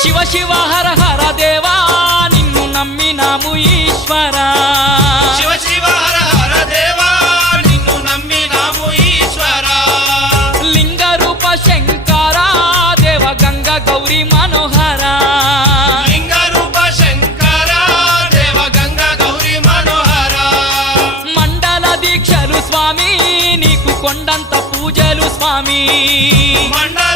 శివ శివ హర హర దేవా నిన్ను నమ్మినాము ఈశ్వరా శివ శివ హర హర దేవా నిన్ను నమ్మినాము ఈశ్వరా లింగ రూప శంకరా దేవ గంగ గౌరీ మనోహరా లింగ రూప శంకరా దేవ గంగ గౌరీ మనోహరా మండల దీక్షలు స్వామి నీకు కొండంత పూజలు స్వామి మండల